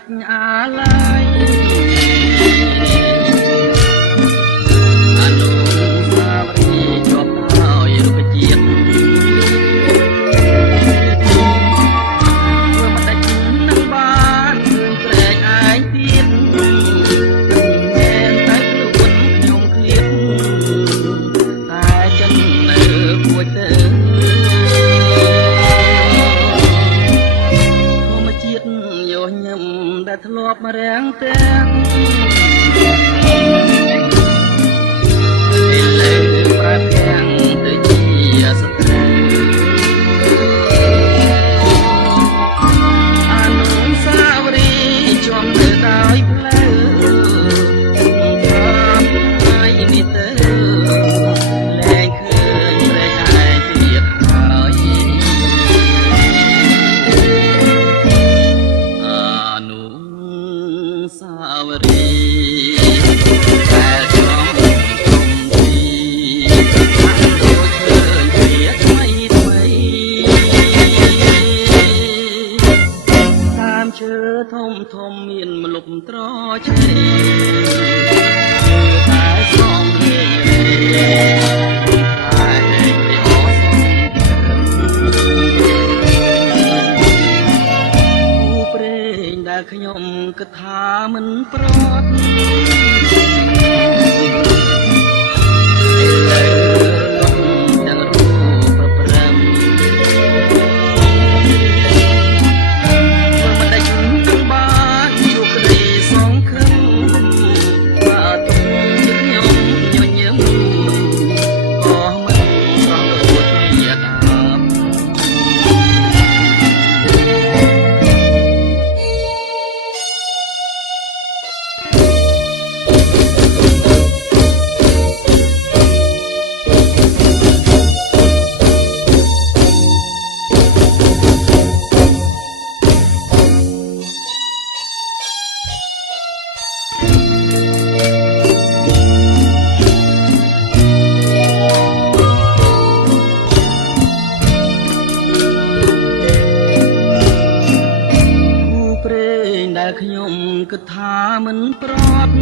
ចអាឡាយអនុស្សាវរីយ៍ជាប់ដោយរុក្ខជាតិធ្វើមិនដាច់នឹងបានឃើញព្រែកឯងទៀតមែនតែខ្លួនខ្ញុំឃ្លាតតែចិននៅពួចទៅយោញឹមដែលធ្លាប់មករាំងទាំងឥឡូវប្រែប្រាំងទៅជាសត្រូវអនុស្សាវរីយ៍ជាប់ទៅដោយផ្លូវតាមថ្ងៃនេះទៅលែងឃើញព្រែកឯងទៀតហើយសាវរីយ៍តែចំទីដូចឃើញគ្នាថ្មីថ្មីតាមឈើធំធំមានម្លប់ត្រឆេតែសំលេងតែពីអស់ព្រេងដែលខ្ញុំគិតថាមិនប្រត់ដែលខ្ញុំគិតថាមិនប្រត់